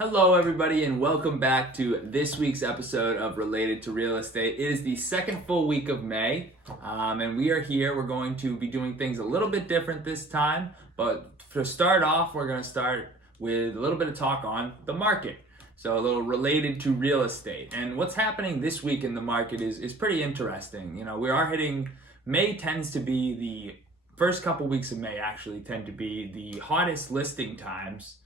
Hello, everybody, and welcome back to this week's episode of Related to Real Estate. It is the second full week of May, and we are here. We're going to be doing things a little bit different this time, but to start off, we're going to start with a little bit of talk on the market. So a little related to real estate. And what's happening this week in the market is pretty interesting. You know, we are hitting, May tends to be the first couple weeks of May actually tend to be the hottest listing times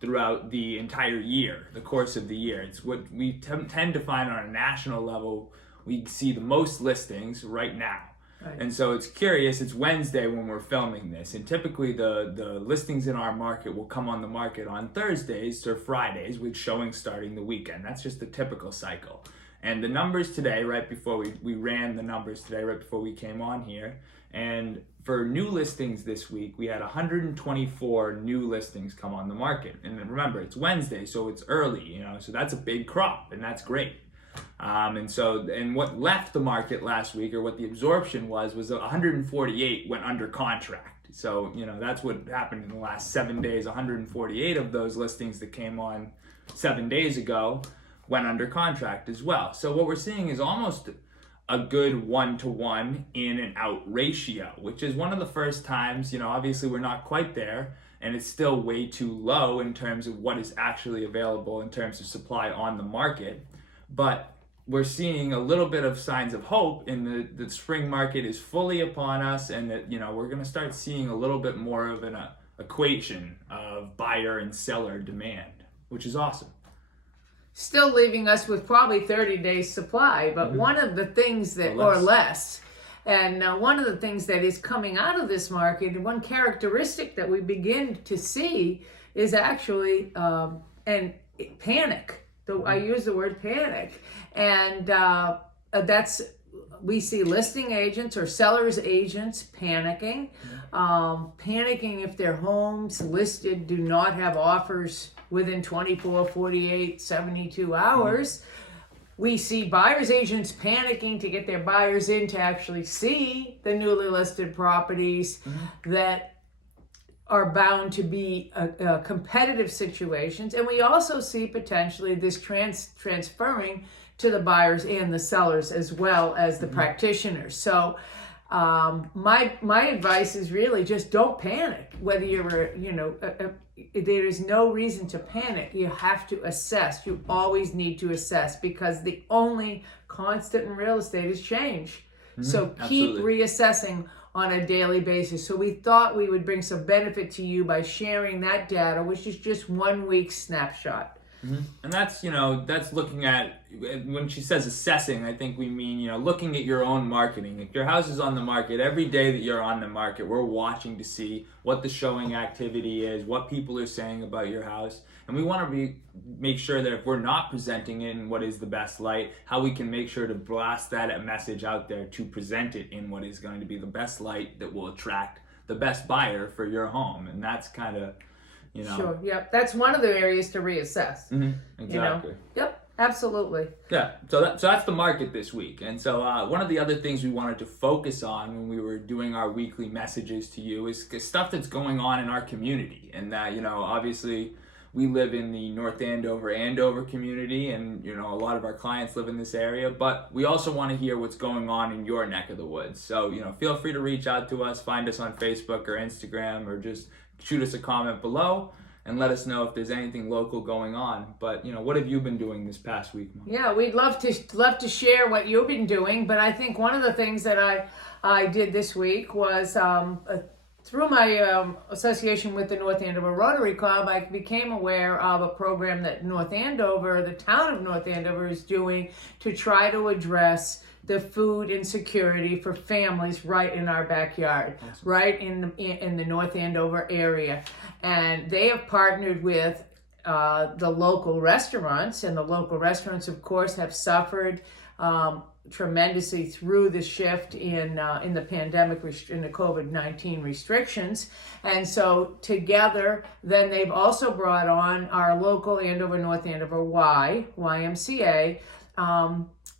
throughout the entire year, the course of the year. It's what we tend to find on a national level. We see the most listings right now. Right. And so it's curious, it's Wednesday when we're filming this, and typically the listings in our market will come on the market on Thursdays or Fridays with showings starting the weekend. That's just the typical cycle. And the numbers today, right before we ran the numbers today, right before we came on here, and for new listings this week, we had 124 new listings come on the market. And remember, it's Wednesday, so it's early, you know, so that's a big crop, and that's great. And what left the market last week, or what the absorption was 148 went under contract. So, you know, that's what happened in the last 7 days. 148 of those listings that came on 7 days ago went under contract as well. So what we're seeing is almost a good 1-to-1 in and out ratio, which is one of the first times, you know, obviously we're not quite there, and it's still way too low in terms of what is actually available in terms of supply on the market. But we're seeing a little bit of signs of hope in the spring market is fully upon us, and that, you know, we're going to start seeing a little bit more of an equation of buyer and seller demand, which is awesome. Still leaving us with probably 30 days supply, but one of the things that, or less, and one of the things that is coming out of this market, one characteristic that we begin to see is actually and panic. I use the word panic, and we see listing agents or sellers agents panicking, panicking if their homes listed do not have offers within 24, 48, 72 hours. We see buyers agents panicking to get their buyers in to actually see the newly listed properties that are bound to be competitive situations. And we also see potentially this transferring to the buyers and the sellers as well as the practitioners. So my advice is really just don't panic. Whether you're, there is no reason to panic. You have to assess. You always need to assess, because the only constant in real estate is change. So keep reassessing on a daily basis. So we thought we would bring some benefit to you by sharing that data, which is just 1 week snapshot. And that's, that's looking at, when she says assessing, I think we mean, looking at your own marketing. If your house is on the market, every day that you're on the market, we're watching to see what the showing activity is, what people are saying about your house. And we want to make sure that if we're not presenting it in what is the best light, how we can make sure to blast that message out there to present it in what is going to be the best light that will attract the best buyer for your home. And that's kind of, Sure. Yep. That's one of the areas to reassess. Exactly. Yep. Absolutely. Yeah. So that's the market this week. And so one of the other things we wanted to focus on when we were doing our weekly messages to you is stuff that's going on in our community. And that, obviously we live in the North Andover community, and, a lot of our clients live in this area, but we also want to hear what's going on in your neck of the woods. So, feel free to reach out to us, find us on Facebook or Instagram, or just shoot us a comment below and let us know if there's anything local going on. But, what have you been doing this past week, Mom? Yeah, we'd love to share what you've been doing, but I think one of the things that I did this week was through my association with the North Andover Rotary Club, I became aware of a program that the town of North Andover is doing to try to address the food insecurity for families right in our backyard, awesome. Right in the North Andover area. And they have partnered with the local restaurants, and the local restaurants, of course, have suffered tremendously through the shift in the pandemic, in the COVID-19 restrictions. And so together, then they've also brought on our local Andover, North Andover YMCA,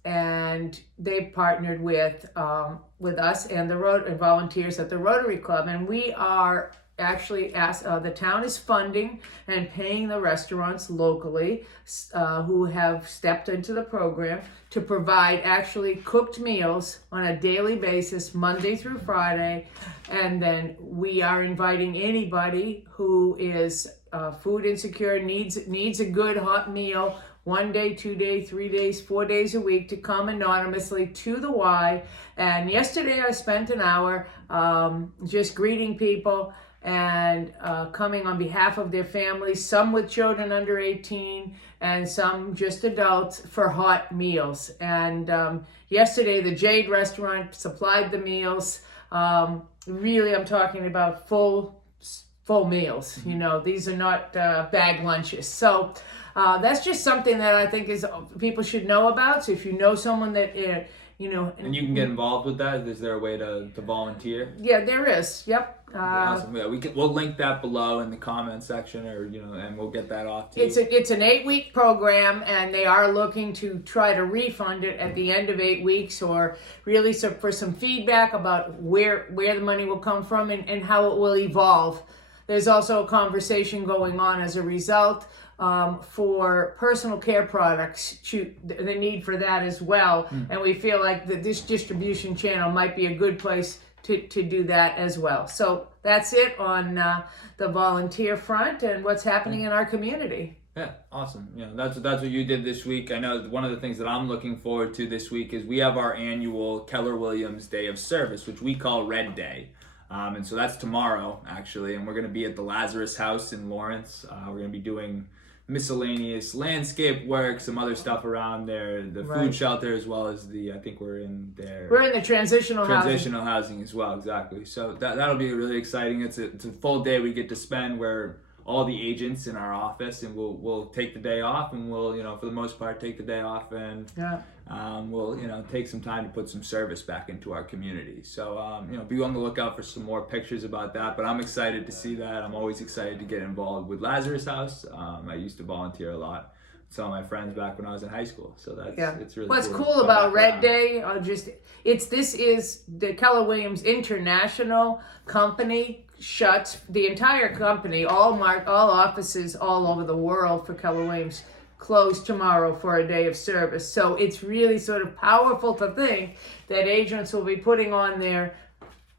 and they've partnered with us and the volunteers at the Rotary Club, and we are actually the town is funding and paying the restaurants locally who have stepped into the program to provide actually cooked meals on a daily basis, Monday through Friday. And then we are inviting anybody who is food insecure, needs a good hot meal, 1 day, 2 day, 3 days, 4 days a week, to come anonymously to the Y. And yesterday I spent an hour just greeting people and coming on behalf of their families, some with children under 18 and some just adults, for hot meals. And yesterday the Jade restaurant supplied the meals. Really, I'm talking about full meals. You know, these are not bag lunches. So that's just something that I think is people should know about. So if you know someone that and you can get involved with that. Is there a way to volunteer? Yeah, there is. Yep. Awesome. Yeah, we'll link that below in the comment section, or and we'll get that off to you. It's an 8-week program, and they are looking to try to refund it at the end of 8 weeks, or really for some feedback about where the money will come from and how it will evolve. There's also a conversation going on as a result for personal care products, the need for that as well. And we feel like this distribution channel might be a good place to do that as well. So that's it on the volunteer front and what's happening in our community. Yeah, awesome. That's what you did this week. I know one of the things that I'm looking forward to this week is we have our annual Keller Williams Day of Service, which we call Red Day. And so that's tomorrow, actually, and we're going to be at the Lazarus House in Lawrence. We're going to be doing miscellaneous landscape work, some other stuff around there, the food shelter, as well as I think we're in the transitional housing as well. Exactly. So that'll be really exciting. It's a full day we get to spend where all the agents in our office, and we'll take the day off, and we'll for the most part take the day off, and we'll take some time to put some service back into our community. So be on the lookout for some more pictures about that. But I'm excited to see that. I'm always excited to get involved with Lazarus House. I used to volunteer a lot with some of my friends back when I was in high school. So it's really what's cool about Red Day. This is the Keller Williams International Company. Shuts the entire company, all offices all over the world for Keller Williams closed tomorrow for a day of service. So it's really sort of powerful to think that agents will be putting on their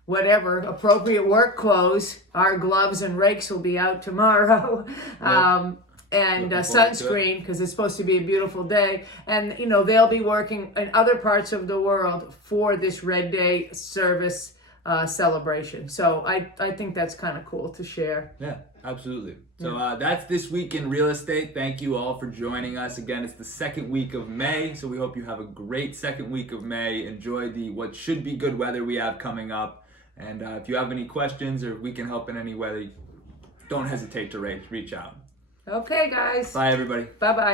whatever appropriate work clothes. Our gloves and rakes will be out tomorrow. And sunscreen, because it's supposed to be a beautiful day. And they'll be working in other parts of the world for this Red Day service celebration. So I think that's kind of cool to share. Yeah, absolutely. So that's this week in real estate. Thank you all for joining us. Again, it's the second week of May, so we hope you have a great second week of May. Enjoy what should be good weather we have coming up. And if you have any questions or we can help in any way, don't hesitate to reach out. Okay, guys. Bye, everybody. Bye-bye.